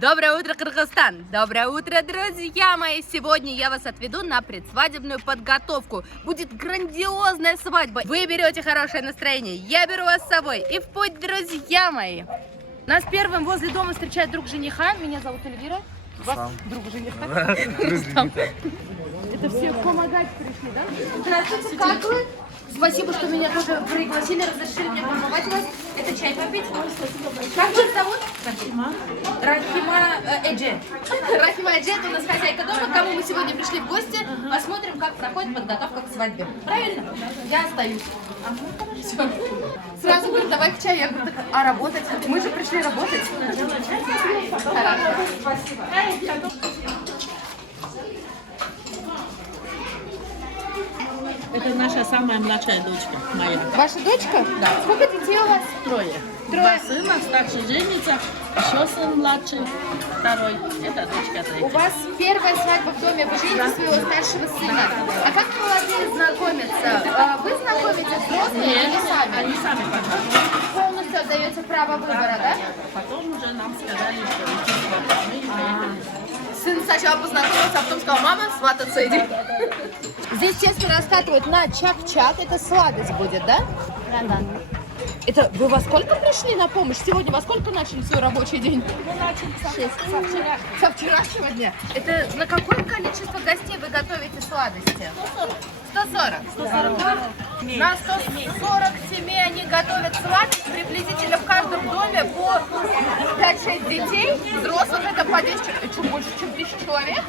Доброе утро, Кыргызстан! Доброе утро, друзья мои! Сегодня я вас отведу на предсвадебную подготовку. Будет грандиозная свадьба. Вы берете хорошее настроение, я беру вас с собой. И в путь, друзья мои! Нас первым возле дома встречает друг жениха. Меня зовут Эльвира. Вас друг жениха. Это все помогать пришли, да? Здравствуйте, как вы? Спасибо, что меня тоже пригласили, разрешили мне помогать вас. Это чай попить? Как вас зовут? Рахима. Рахима Эджи. Рахима Эджи, это у нас хозяйка дома, к кому мы сегодня пришли в гости. Посмотрим, как проходит подготовка к свадьбе. Правильно? Я остаюсь. Все. Сразу говорю, давай к чаю. Я говорю, так, а работать? Мы же пришли работать. Хорошо. Спасибо. Это наша самая младшая дочка моя. Ваша дочка? Да. Сколько детей у вас? Трое. Два сына, старший женится, еще сын младший, второй. Это дочка третья. У вас первая свадьба в доме, вы жените своего старшего сына. А как молодые знакомятся? Вы знакомитесь взрослые или сами? Они сами познакомились. Полностью отдаете право выбора, да? Потом уже нам сказали, что идти свататься. Мы и поехали. Сын сначала познакомился, а потом сказал, мама, свататься иди. Здесь тесто раскатывают на чак-чак, это сладость будет, да? Да. Это вы во сколько пришли на помощь? Сегодня во сколько начали свой рабочий день? Мы начали со вчера. Со вчерашнего дня. Это на какое количество гостей вы готовите сладости? 140. 140. На 140 семей они готовят сладость. Приблизительно в каждом доме по 5-6 детей. Взрослых это по 10, чуть больше, чем 1000 человек.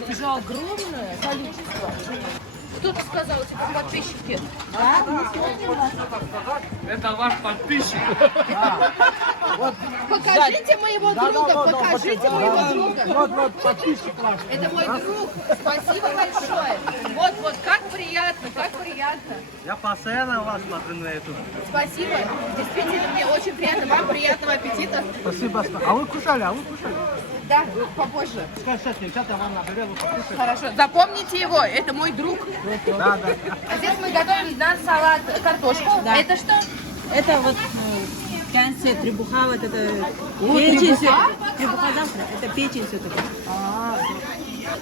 Это же огромное количество. Кто-то сказал, типа, подписчики. Это ваш подписчик. Покажите моего друга, покажите моего друга. Вот, подписчик ваш. Это мой друг. Спасибо большое. Вот, как приятно, как приятно. Я постоянно вас смотрю на эту. Спасибо. Действительно, мне очень приятно. Вам приятного аппетита. Спасибо. А вы кушали? Да, попозже. Сейчас девчата вам наберу, покушать. Хорошо. Запомните его, это мой друг. Да. А здесь мы готовим на салат картошку. Да. Это что? Это вот кянси, требуха, вот это печень. Требуха завтра, это печень все-таки.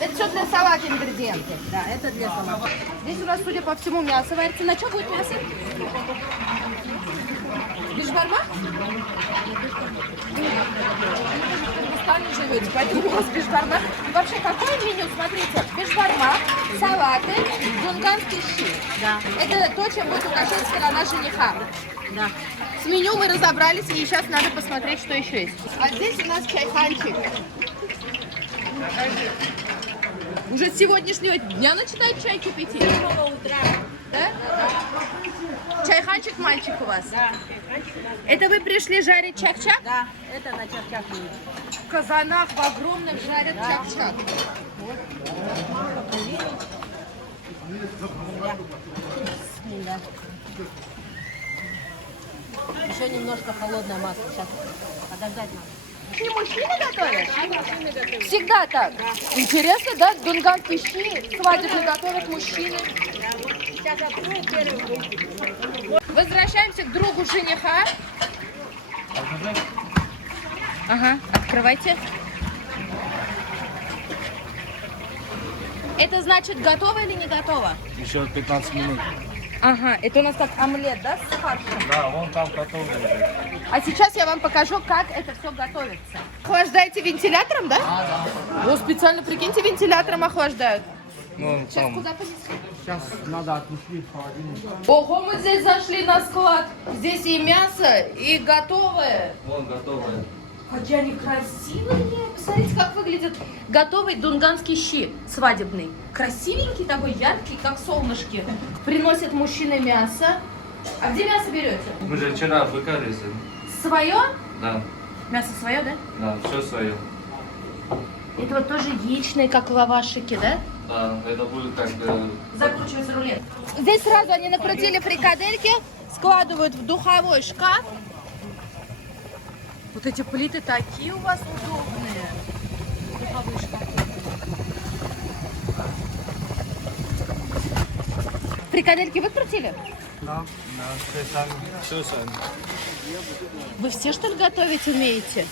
Это все для салата ингредиенты. Да, это для салата. Здесь у нас, судя по всему, мясо варится. На что будет мясо? Бешбармак? В Кыргызстане живете, поэтому у вас бешбармак. Вообще, какое меню? Смотрите, бешбармак, салаты, дунганский щи. Да. Это то, чем будет украшать сторона жениха. Да. С меню мы разобрались, и сейчас надо посмотреть, что еще есть. А здесь у нас чайханчик. Уже с сегодняшнего дня начинает чай кипятить? С самого утра. Да? Чайханчик мальчик у вас? Да. Это вы пришли жарить чак-чак? Да, это на чак-чак будет. В казанах в огромном жарят чак-чак. Да. Еще немножко холодное масло. Сейчас подождать надо. Не мужчины готовят? Всегда так? Интересно, да? Дунганские щи свадебные готовят мужчины. Сейчас открою первый выйдет. Возвращаемся к другу жениха. Ага, открывайте. Это значит готово или не готово? Еще 15 минут. Ага, это у нас как омлет, да, с фаршем? Да, вон там готовы. А сейчас я вам покажу, как это все готовится. Охлаждаете вентилятором, да? Да. О, специально, прикиньте, вентилятором охлаждают. Ну, Сейчас куда понесли? Сейчас надо отнести в холодильник. Ого, мы здесь зашли на склад. Здесь и мясо, и готовое. Вон готовые. Какие они красивые. Посмотрите, как выглядит готовый дунганский щи свадебный. Красивенький такой, яркий, как солнышки. Приносят мужчины мясо. А где мясо берете? Мы же вчера быка резали. Свое? Да, Мясо свое, да? да, все свое. Это вот тоже яичные, как лавашики, да? Да, это будет как... Закручивается рулет. Здесь сразу они накрутили фрикадельки, складывают в духовой шкаф. Вот эти плиты такие у вас удобные. Духовой шкаф. Фрикадельки выкрутили? Все сами. Вы все, что ли, готовить умеете?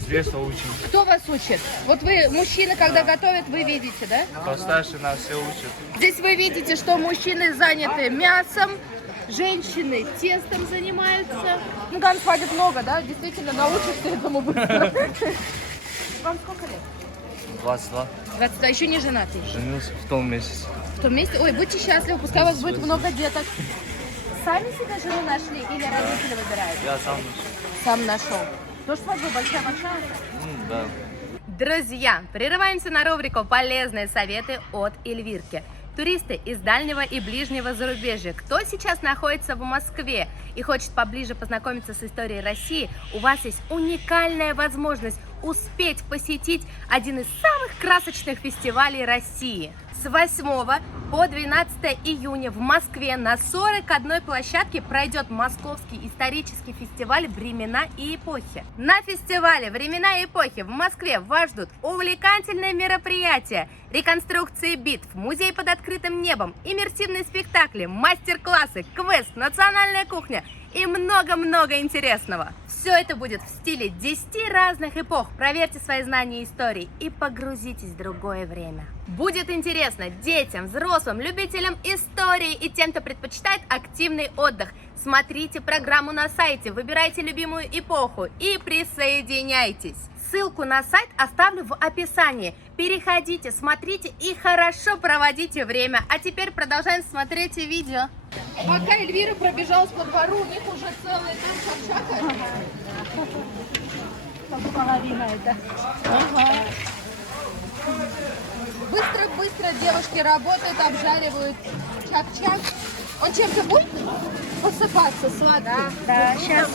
С детства учим. Кто вас учит? Вот вы, мужчины, когда готовят, вы видите, да? Постарше нас все учат. Здесь вы видите, что мужчины заняты мясом, женщины тестом занимаются. Ну, там свадеб много, да? Действительно, научишься этому быстро. Вам сколько лет? 22. 22, еще не женатый. Женился в том месяце. В том месте? Ой, будьте счастливы, пускай у вас будет много деток. Сами себе жену нашли или родители выбирают? Я сам нашел. Сам нашел. Тоже свадьба большая-большая? Да. Друзья, прерываемся на рубрику «Полезные советы от Эльвирки». Туристы из дальнего и ближнего зарубежья, кто сейчас находится в Москве и хочет поближе познакомиться с историей России, у вас есть уникальная возможность успеть посетить один из самых красочных фестивалей России. С 8 по 12 июня в Москве на 41 площадке пройдет Московский исторический фестиваль «Времена и эпохи». На фестивале «Времена и эпохи» в Москве вас ждут увлекательные мероприятия, реконструкции битв, музей под открытым небом, иммерсивные спектакли, мастер-классы, квест, национальная кухня и много-много интересного. Все это будет в стиле 10 разных эпох. Проверьте свои знания истории и погрузитесь в другое время. Будет интересно детям, взрослым, любителям истории и тем, кто предпочитает активный отдых. Смотрите программу на сайте, выбирайте любимую эпоху и присоединяйтесь. Ссылку на сайт оставлю в описании. Переходите, смотрите и хорошо проводите время. А теперь продолжаем смотреть видео. Пока Эльвира пробежалась по двору, у них уже целый этаж шакшака. Половина это. Ага. Быстро-быстро девушки работают, обжаривают чак-чак. Он чем-то будет посыпаться сладким? Да, сейчас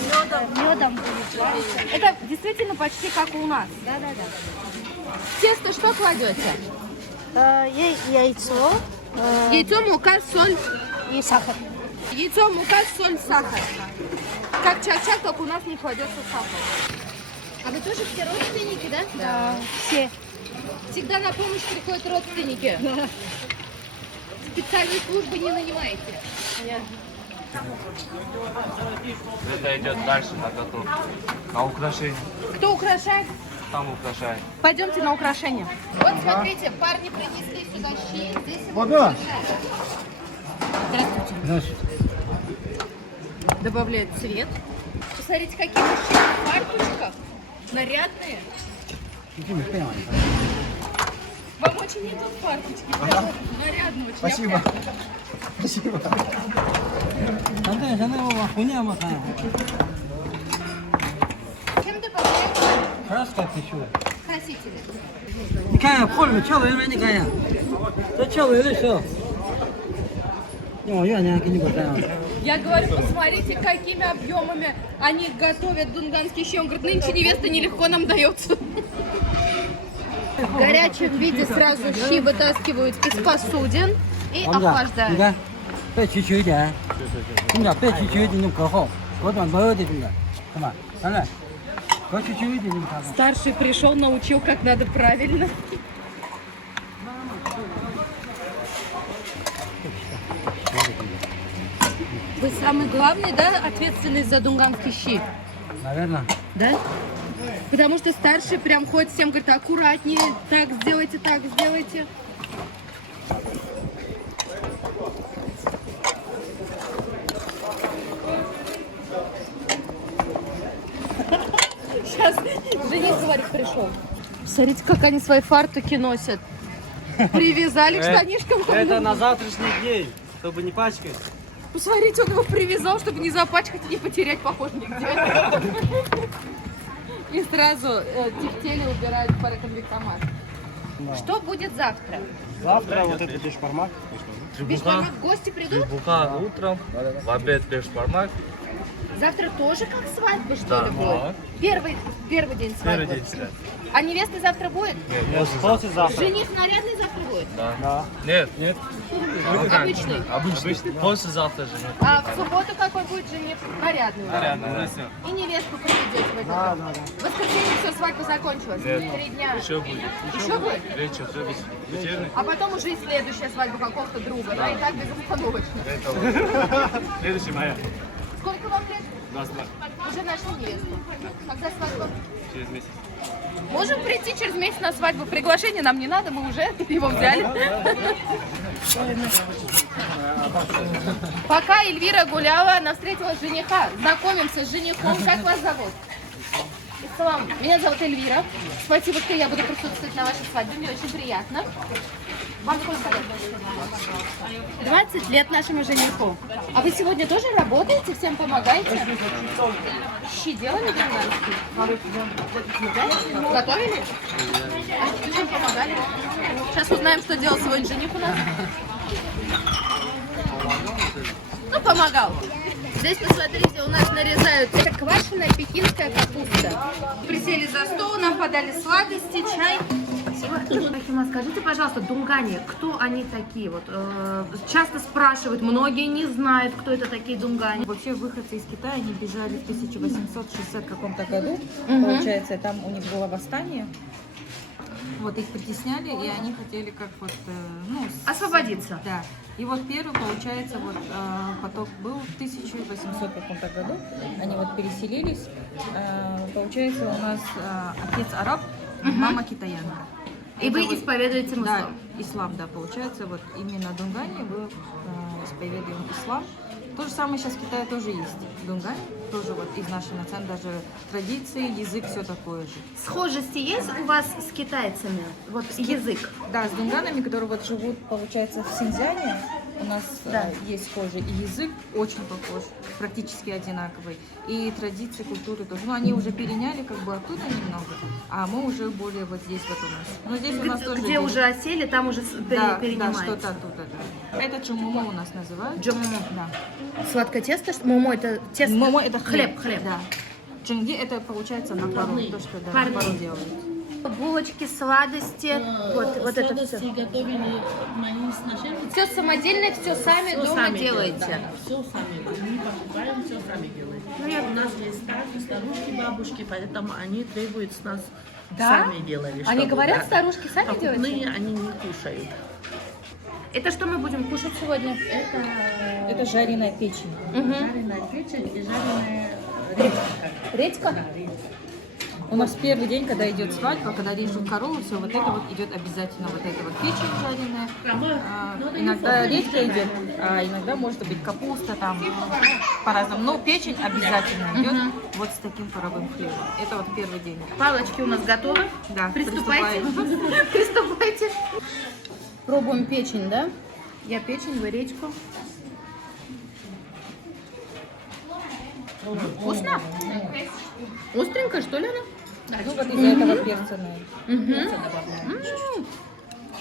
медом будет жариться. Это действительно почти как у нас. Да. В тесто что кладете? Яйцо Яйцо, мука, соль. и сахар. Яйцо, мука, соль, сахар. Как чак-чак, только у нас не кладется сахар. А вы тоже все родственники, да? Да. Все. Всегда на помощь приходят родственники. Специальные службы не нанимаете. Это идет дальше на готов. На украшение. Кто украшает? Там украшает. Пойдемте на украшение. Вот смотрите, парни принесли сюда щи. Здесь его Вода. Здравствуйте. Здравствуйте. Добавляет цвет. Посмотрите, какие мужчины в фарточках. Нарядные. Вам очень идут фарточки. Прям нарядно очень. Спасибо. Спасибо. Чем добавляете Краска пищу. красители? 你看呀，泡里面翘尾没？你看呀，这翘尾的时候，用我月亮给你给这样。 Я говорю, посмотрите, какими объемами они готовят дунганский щи. Он говорит, нынче невеста нелегко нам дается. В горячем виде сразу щи вытаскивают из посудин и 王子，你 охлаждают. 看，再提球一点，你俩再提球一点，你隔好，隔短多一点，这个，看吧，咱俩，隔提球一点，你看看。 Старший пришел, научил, как надо правильно. Вы самый главный, да, ответственный за дунганские щи? Наверное. Да? Потому что старший прям ходит всем, говорит, аккуратнее, так сделайте, так сделайте. Сейчас жених, говорит, пришел. Смотрите, как они свои фартуки носят. Привязали к штанишкам. Это на завтрашний день, чтобы не пачкать. Посмотрите, он его привязал, чтобы не запачкать и не потерять, похоже, нигде. И сразу тефтели убирают в парикомбикомат. Что будет завтра? Завтра вот это бешбармак. Бешбармак, гости придут? Требуха утром, в обед бешбармак. Завтра тоже как свадьба, что Да. ли, будет? Первый день свадьбы. Первый день свадьбы. А невеста завтра будет? Нет, Послезавтра. Жених нарядный завтра будет? Да. Нет. Обычный. Обычный. Послезавтра же нет. А в субботу какой будет жених? Нарядный. Нарядно. И невестку приведете в этот день. В воскресенье все уже свадьба закончилась. 3 дня. Еще будет. Еще будет? Вечер, вечерний. А потом уже и следующая свадьба какого-то друга, да? И так безостановочно. Это вот. Следующая моя. Сколько вам лет? 22. Уже нашли невесту. Когда свадьба? Через месяц. Можем прийти через месяц на свадьбу. Приглашение нам не надо, мы уже его взяли. Пока Эльвира гуляла, она встретила жениха. Знакомимся с женихом. Как вас зовут? Ислам. Меня зовут Эльвира. Спасибо, что я буду присутствовать на вашей свадьбе. Мне очень приятно. Вам сколько лет? 20 лет нашему жениху. А вы сегодня тоже работаете? Всем помогаете? Щи делали гражданские? Да? Готовили? А чем помогали? Сейчас узнаем, что делал сегодня жених у нас. Ну, помогал. Здесь, посмотрите, у нас нарезают. Это квашеная пекинская капуста. Присели за стол, нам подали сладости, чай. Спасибо. Ахима, скажите, пожалуйста, дунгане, кто они такие? Вот часто спрашивают, многие не знают, кто это такие дунгане. Вообще выходцы из Китая, они бежали в 1860 каком-то году, получается, там у них было восстание. Вот их притесняли, и они хотели как вот, ну... Освободиться. Да. И вот первый, получается, вот поток был в 1800 каком-то году. Они вот переселились. Получается, у нас отец араб, мама китаянка. И вы исповедуете Да, ислам? ислам, да, получается, вот именно дунгане мы исповедуем ислам. То же самое сейчас в Китае тоже есть. Дунгань тоже вот из нашей национальной даже традиции, язык, все такое же. Схожести есть у вас с китайцами? Вот язык. Да, с дунганами, которые вот живут, получается, в Синьцзяне, у нас есть схожий и язык очень похож, практически одинаковый. И традиции, культуры тоже. Ну, они уже переняли как бы оттуда немного, а мы уже более вот здесь вот у нас. Но здесь у нас тоже Где есть. уже осели, там уже Да, перенимается. что-то оттуда. Да. Это чумумо у нас называют. Джомумо. Да. Сладкое тесто? Момо это тесто? Момо это хлеб. Да. Чунги это получается на пару, то, что да, на пару делают. Булочки, сладости, вот это все. Готовили мои сношения. Все самодельное, все сами Всё дома сами делаете. делаем, да, все сами. Мы покупаем, все сами делаем. У нас есть старушки, бабушки, поэтому они требуют с нас сами делали. Они чтобы, говорят, да. старушки, сами Покупные делаете? они не кушают. Это что мы будем кушать сегодня? Это жареная печень. Жареная печень и жареная редька. Редька? У нас первый день, когда идет свадьба, когда режут корову, все вот это вот идет обязательно. Вот это вот печень жареная. Иногда редька идет, а иногда может быть капуста там по-разному. Но печень обязательно идет вот с таким паровым хлебом. Это вот первый день. Палочки у нас готовы. Да, Приступайте. приступаем. Приступайте. Пробуем печень, да? Я печень, вы редьку. Вкусно? Остренькая, что ли она? Ну вот из-за этого перценая.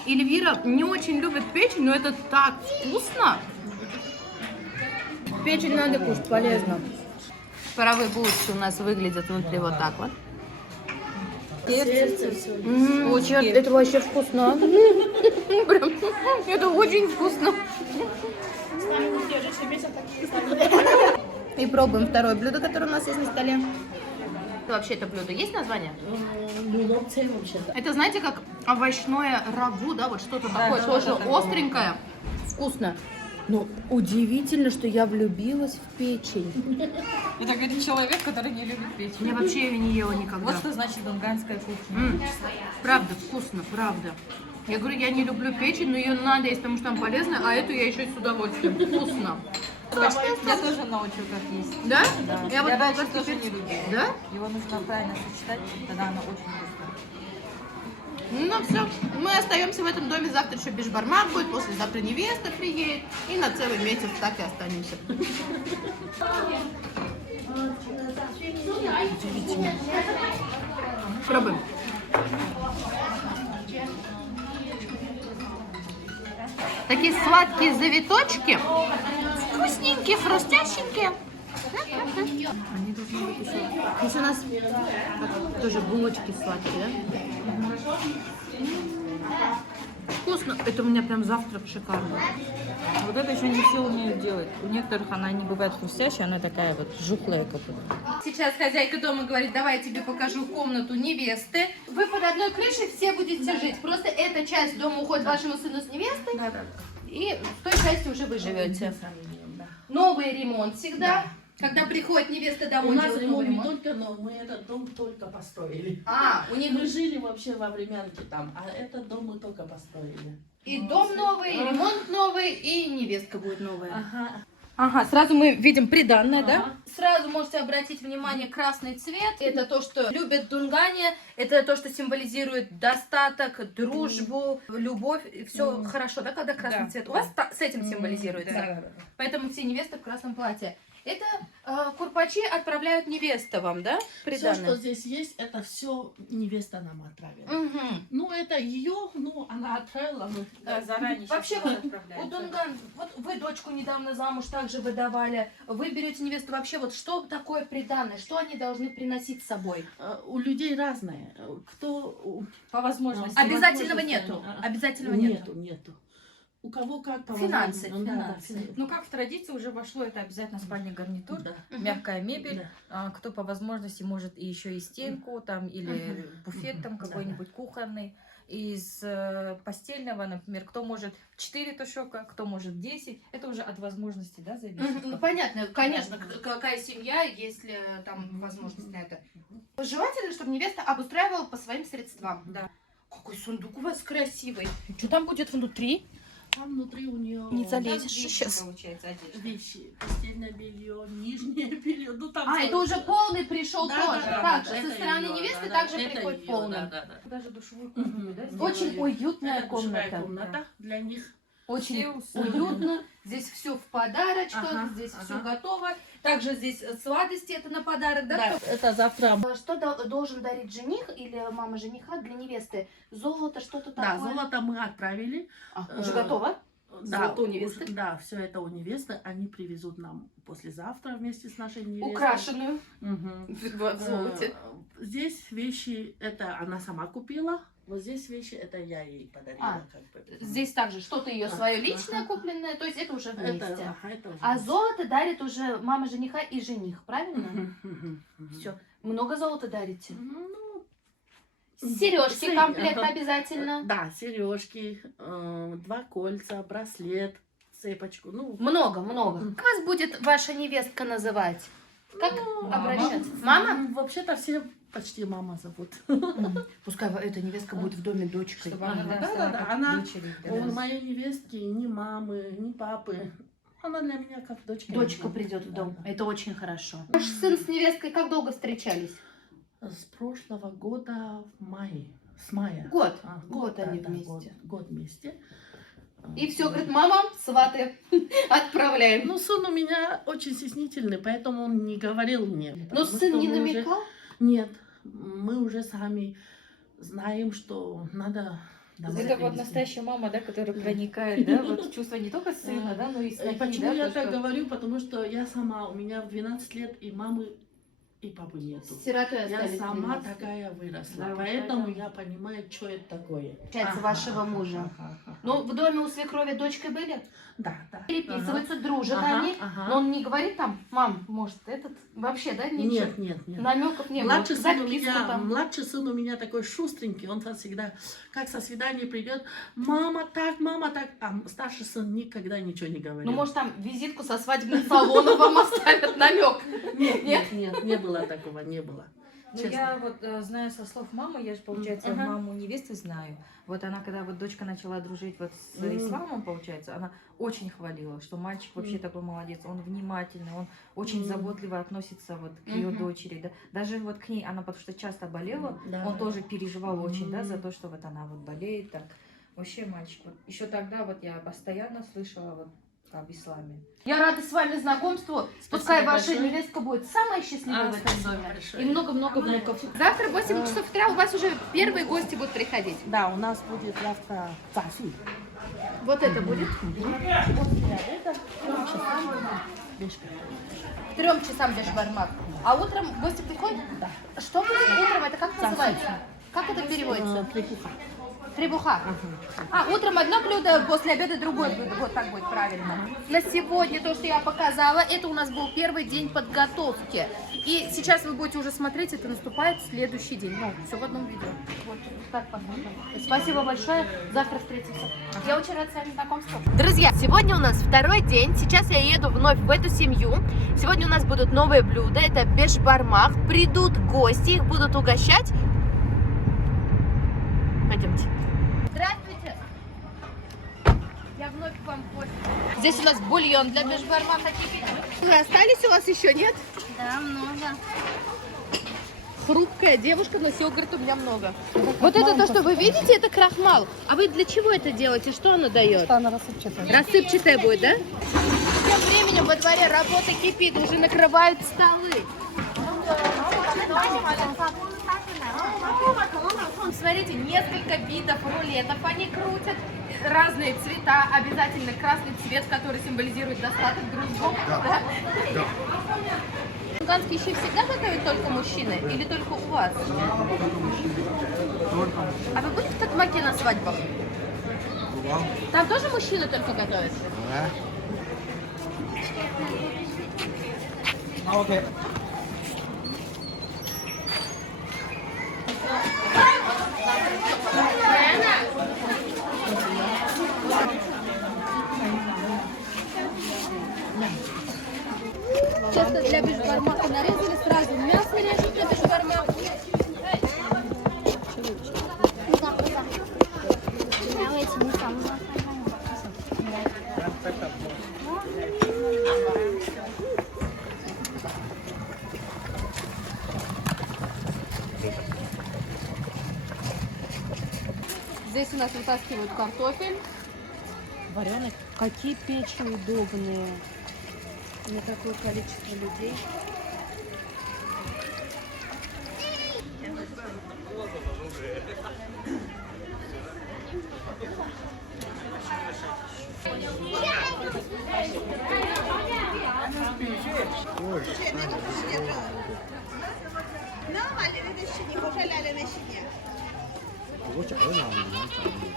Эльвира не очень любит печень, но это так вкусно. Печень надо кушать, полезно. Паровые булочки у нас выглядят вот так вот. Очень, это вообще вкусно. Прям, это очень вкусно. И пробуем второе блюдо, которое у нас есть на столе. Вообще это блюдо есть название? Луловцы вообще-то. Это, знаете, как овощное рагу, да, вот что-то такое, что-то тоже такое. остренькое, вкусно. Но удивительно, что я влюбилась в печень. Это говорит человек, который не любит печень. Я вообще ее не ела никогда. Вот что значит дунганская кухня. Правда, вкусно, правда. Я говорю, я не люблю печень, но ее надо есть, потому что там полезно, а эту я еще и с удовольствием. Вкусно. Я тоже научу, как есть. Да? Да. Я вот Я раньше болгарский тоже не перец. любила. Да? Его нужно правильно сочетать, тогда оно очень вкусное. Ну все, мы остаемся в этом доме, завтра еще бешбармак будет, послезавтра невеста приедет, и на целый месяц так и останемся. Пробуем. Такие сладкие завиточки, вкусненькие, хрустященькие. Они должны быть еще. Здесь у нас тоже булочки сладкие, да? вкусно. Это у меня прям завтрак шикарный. Вот это еще не все умеют делать. У некоторых она не бывает хрустящая, она такая вот жухлая какая-то. Сейчас хозяйка дома говорит, давай я тебе покажу комнату невесты. Вы под одной крышей все будете жить. Просто эта часть дома уходит вашему сыну с невестой. Да, да. И в той части уже вы живете. Сами делаем, да. Новый ремонт всегда. Когда приходит невеста домой, У нас делают новый ремонт не ремонт. только, но мы этот дом только построили. А, у них Мы жили вообще во временке там, а этот дом мы только построили. и дом новый, и ремонт новый, и невестка будет новая. Ага. Ага, сразу мы видим приданное, да? Ага. Сразу можете обратить внимание, красный цвет. Это то, что любят дунгане, это то, что символизирует достаток, дружбу, любовь. Все хорошо, да, когда красный цвет? У вас с этим символизируется. Да. Поэтому все невесты в красном платье. Это курпачи отправляют невеста вам, да? Все, Приданное. что здесь есть, это все невеста нам отправила. Мгм. Ну, это ее, ну, она отправила. Ну, Да, заранее Вообще сейчас вот отправляют. у дунган, вот вы дочку недавно замуж также выдавали, вы берете невесту, вообще вот что такое приданное, что они должны приносить с собой? У людей разное. Кто... По возможности. Обязательного возможности нету, они- обязательного нету. Нету. У кого как по Финансы, возможности. Да, да, финансы. Ну, как в традиции уже вошло, это обязательно спальный гарнитур, Да. мягкая мебель. Да. Кто по возможности может и еще и стенку там или буфет там Да, какой-нибудь кухонный. Из постельного, например, кто может 4 тушека, кто может 10. Это уже от возможности, да, зависит. Ну, понятно, конечно, какая семья, если там возможность на это. Желательно, чтобы невеста обустраивала по своим средствам. Да. Какой сундук у вас красивый. Что там будет внутри? Там внутри у нее Не Там залезешь вещи, сейчас. получается, одежда. вещи, постельное белье, нижнее белье. Ну, там А, всё. это уже полный пришел Да, тоже. да, да, так да, же, это со стороны её, невесты да, также это приходит её, полным. да, да, да. Даже душевую комнату, да, сделали? Очень уютная Это душевая комната. комната для них. Очень Все уютно. Здесь все в подарочках, Ага, здесь ага. все готово. Также здесь сладости это на подарок, да? Да, это завтра. Что должен дарить жених или мама жениха для невесты? Золото, что-то Да, такое? золото мы отправили. Уже Э, готово? Да, Золото у невесты? Да, все это у невесты. Они привезут нам послезавтра вместе с нашей невестой. Украшенную Мгм. в золоте. Здесь вещи, это она сама купила. Вот здесь вещи, это я ей подарила. как бы. Здесь также что-то ее Ага, свое личное ага. купленное, то есть это уже вместе. Это, ага, это уже А вместе. золото дарит уже мама жениха и жених, правильно? Мгм, мгм, мгм. Все. Много золота дарите? Ну, Сережки средний, комплект ага. обязательно. Да, сережки, 2 кольца, браслет, цепочку. Ну, Много, много. Как вас будет ваша невестка называть? Как обращаться? Мама? Вообще-то все почти мама зовут. Пускай эта невестка будет в доме дочкой. Чтобы она, Ага, да, стала да, как она- дочерью, да. У моей невестки ни мамы, ни папы. Она для меня как дочка. Дочка придет в дом. Это очень хорошо. Ваш сын с невесткой как долго встречались? С прошлого года в мае. С мая. Год. А, Год да, они да, вместе. Год вместе. И все, говорит, мама, сваты, отправляем. Ну, сын у меня очень стеснительный, поэтому он не говорил мне. Но потому сын что не мы уже- намекал? Нет, мы уже сами знаем, что надо... давать Это вот принести. настоящая мама, да, которая проникает, да, вот в чувство не только сына, да, но и снохи, Почему да, я то, так что- говорю? Потому что я сама, у меня в 12 лет и мамы, и папы нету. Сиротой Я остались. сама 12. такая выросла, Да, поэтому вот я понимаю, что это такое. Получается, вашего мужа. ага. Ну, в доме у свекрови дочкой были? Да, да. Переписываются, дружат Ага, они. ага. Но он не говорит там, мам, может, этот вообще, да, ничего? Нет, нет, нет. Намеков не было. Младший сын, Записку там. младший сын у меня такой шустренький, он всегда, как со свидания придет, мама так, а старший сын никогда ничего не говорил. Ну, может, там визитку со свадебным салоном вам оставят намек. нет, не было такого, не было. Ну, Честно. я вот знаю со слов мамы, я же, получается, Ага. маму невесты знаю. Вот она, когда вот дочка начала дружить вот с Мгм. исламом, получается, она очень хвалила, что мальчик вообще такой молодец, он внимательный, он очень заботливо относится вот к ее Мгм. дочери, да. Даже вот к ней, она потому что часто болела, Да. он тоже переживал очень, да, за Мгм. то, что вот она вот болеет, так. Вообще мальчик, вот еще тогда вот я постоянно слышала вот об исламе. Я рада с вами знакомству. Пускай ваша большое. невестка будет самая счастливая в этом спасибо доме. большое. И много-много внуков. Завтра в 8 часов утра у вас уже первые гости будут приходить. Да, у нас будет завтра фасу. Вот это будет. Это бешка. К 3 часам бешбармак. А утром гости приходят? Да. Что будет утром? Это как называется? Как это переводится? Трепуха. Требуха. Утром одно блюдо, после обеда другое блюдо. Вот так будет правильно. На сегодня то, что я показала, это у нас был первый день подготовки. И сейчас вы будете уже смотреть, это наступает следующий день. Ну, все в одном видео. Вот так посмотрим. Спасибо большое. Завтра встретимся. Я очень рада с вами знакомству. Друзья, сегодня у нас второй день. Сейчас я еду вновь в эту семью. Сегодня у нас будут новые блюда. Это бешбармах. Придут гости, их будут угощать. Пойдемте. Здравствуйте. Я вновь к вам в гости. Здесь у нас бульон для бешбармаха кипит. Вы остались у вас еще, нет? Да, много. Хрупкая девушка, но йогурта у меня много. Вот это то, что вы видите, это крахмал. А вы для чего это делаете? Что оно дает? Она рассыпчатая. Рассыпчатая будет, да? Тем временем во дворе работа кипит, уже накрывают столы. Смотрите, несколько видов рулетов, они крутят разные цвета, обязательно красный цвет, который символизирует достаток, дружбу. Да. Луганские щи всегда готовят только мужчины или только у вас? А вы были в Токмаке на свадьбах? Там тоже мужчины только готовят? Окей. Часто для бешбармаха нарезали, сразу мясо режут для бешбармаха. Здесь у нас вытаскивают картофель. Вареный. Какие печи удобные. На такое количество людей.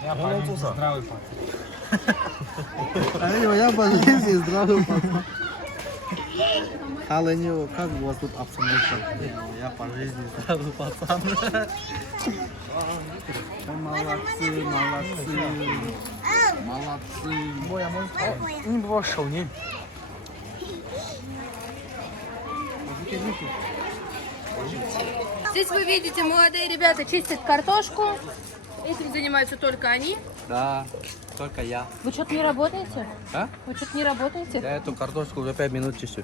Я по жизни здравый пацан. Халенево, как у вас тут обстановка? Я по жизни здравый пацан. Молодцы, молодцы. Молодцы. Не вошел, не? Здесь вы видите, молодые ребята чистят картошку. Этим занимаются только они. Да, только я. Вы что-то не работаете? А? Вы что-то не работаете? Я эту картошку уже 5 минут чищу.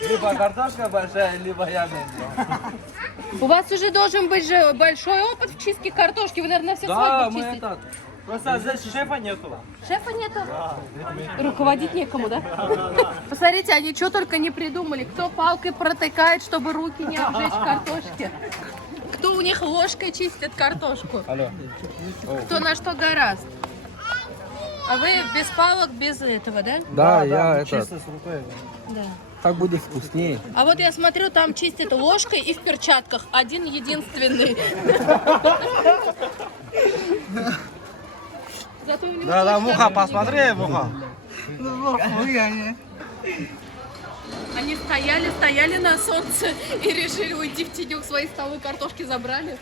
Либо картошка большая, либо я меньше. У вас уже должен быть же большой опыт в чистке картошки. Вы, наверное, все Да, свадьбы мы чистите. этот. Просто здесь шефа нету. Шефа нету? Руководить некому, да? Посмотрите, они что только не придумали. Кто палкой протыкает, чтобы руки не обжечь картошки. Кто у них ложкой чистит картошку. Алло. Кто на что гораст. А вы без палок, без этого, да? Да, я этот. Чисто с рукой. Да. Так будет вкуснее. А вот я смотрю, там чистят ложкой и в перчатках. Один единственный. Зато у него Да, да, точно муха, руки не посмотри, муха. Они стояли на солнце и решили уйти в тенек, свои столы картошки забрали.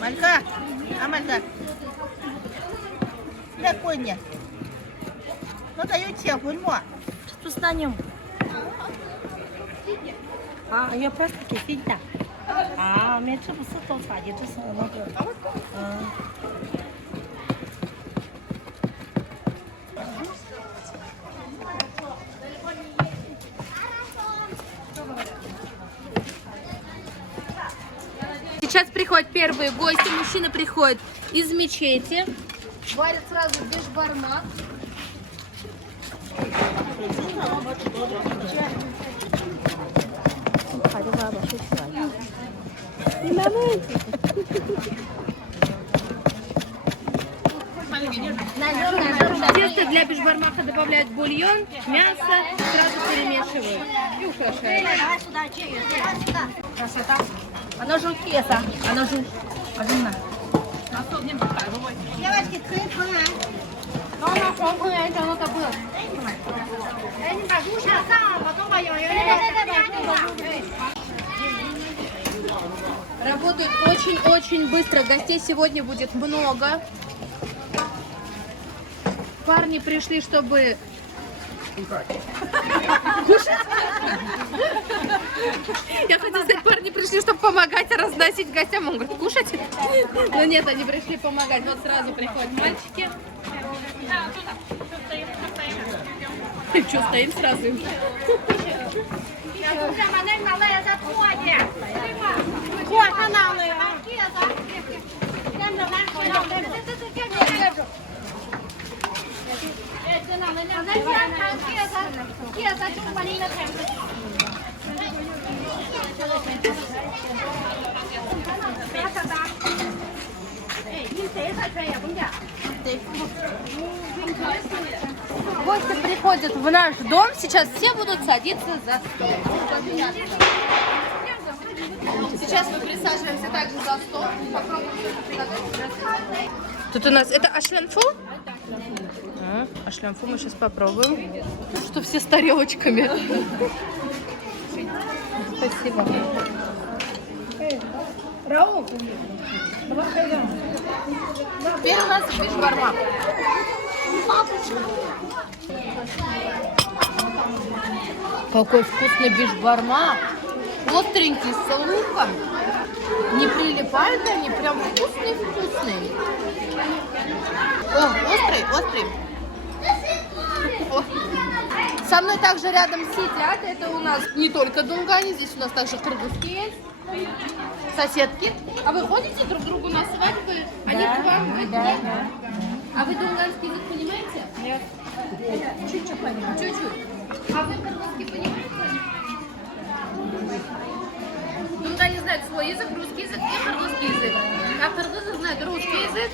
Малька, Малька. Какой мне? Ну даю тебе, гульмо. Что станем? Я просто кисить-то. мне这不是做法的，这是那个，Сейчас приходят первые гости, мужчины приходят из мечети, варят сразу бешбармак. для бишбармака добавляют бульон, мясо, сразу перемешивают и украшают. Красота. Оно же кеса. Оно же. Один. Девочки, 可以喷来。 Но оно хрумкое, это оно такое. 哎，你把路下上，把东把有人来。 Работают очень-очень быстро. Гостей сегодня будет много. Парни пришли, чтобы... Кушать? Я хотела сказать, парни пришли, чтобы помогать разносить гостям. Он говорит, кушать? Но нет, они пришли помогать. Вот сразу приходят мальчики. Что, стоим сразу? 把那拿来再拖一点，拖上那里啊。跟着来，跟着，跟着。哎，真的，那咱先看介绍中国人的菜谱。别上当。哎，你谁才专业工的？ Гости приходят в наш дом. Сейчас все будут садиться за стол. Сейчас мы присаживаемся также за стол. Тут у нас... Это ашлянфу? Ашлянфу мы сейчас попробуем. Что все с тарелочками. Спасибо. Теперь у нас бишбармак. Какой вкусный бишбармак. Остренький, с луком. Не прилипают они, прям вкусный-вкусный. О, острый. О. Со мной также рядом сидят. Это у нас не только дунгане, здесь у нас также кыргызские есть. Соседки. А вы ходите друг к другу на свадьбы? Они к вам? Вы к ним? А вы дунганский язык понимаете? Нет. Чуть-чуть понимаю. Чуть-чуть. А вы кыргызский понимаете? Дунгане знают свой язык, русский язык и кыргызский язык. А кыргызы знают русский язык,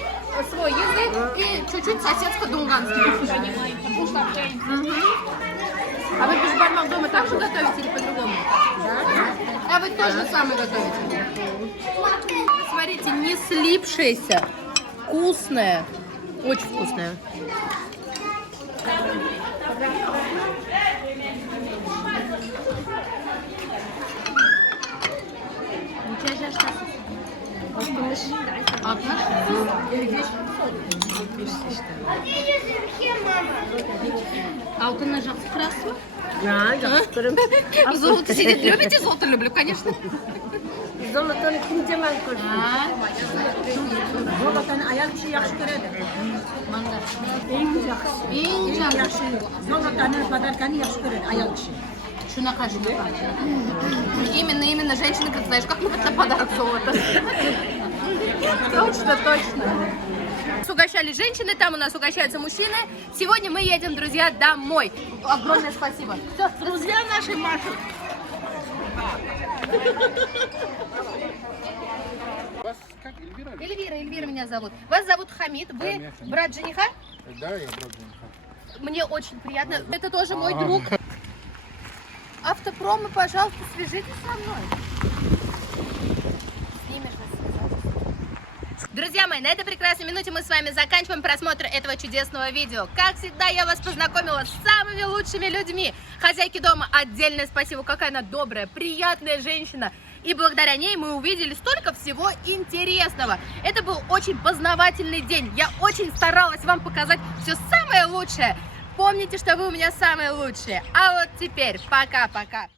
свой язык и чуть-чуть соседско-дунганский. Понимаю. А вы бишбармак дома так же готовите или по-другому? Да. А вы тоже самое готовите? Смотрите, не слипшееся, вкусное, очень вкусное. Алтын жақсы тұрасыз ба? Жақсы көремін. Золото сидит. Любите золото? Люблю, конечно. Золотаны кім жаман көрді? Золотаны аял кіші жақсы көреді. Ең жақсы. Золотаны, подарканы жақсы көреді аял кіші. Шунака. Именно женщины, как знаешь, как любят на подарок золото. Точно. Угощали женщины, там у нас угощаются мужчины. Сегодня мы едем, друзья, домой. Огромное спасибо. Все, друзья наши машут. Вас как, Эльвира? Эльвира меня зовут. Вас зовут Хамид. Вы брат жениха? Да, я брат жениха. Мне очень приятно. Это тоже мой друг. Автопромы, пожалуйста, свяжитесь со мной. Друзья мои, на этой прекрасной минуте мы с вами заканчиваем просмотр этого чудесного видео. Как всегда, я вас познакомила с самыми лучшими людьми. Хозяйке дома отдельное спасибо, какая она добрая, приятная женщина. И благодаря ней мы увидели столько всего интересного. Это был очень познавательный день. Я очень старалась вам показать все самое лучшее. Помните, что вы у меня самые лучшие. А вот теперь пока-пока.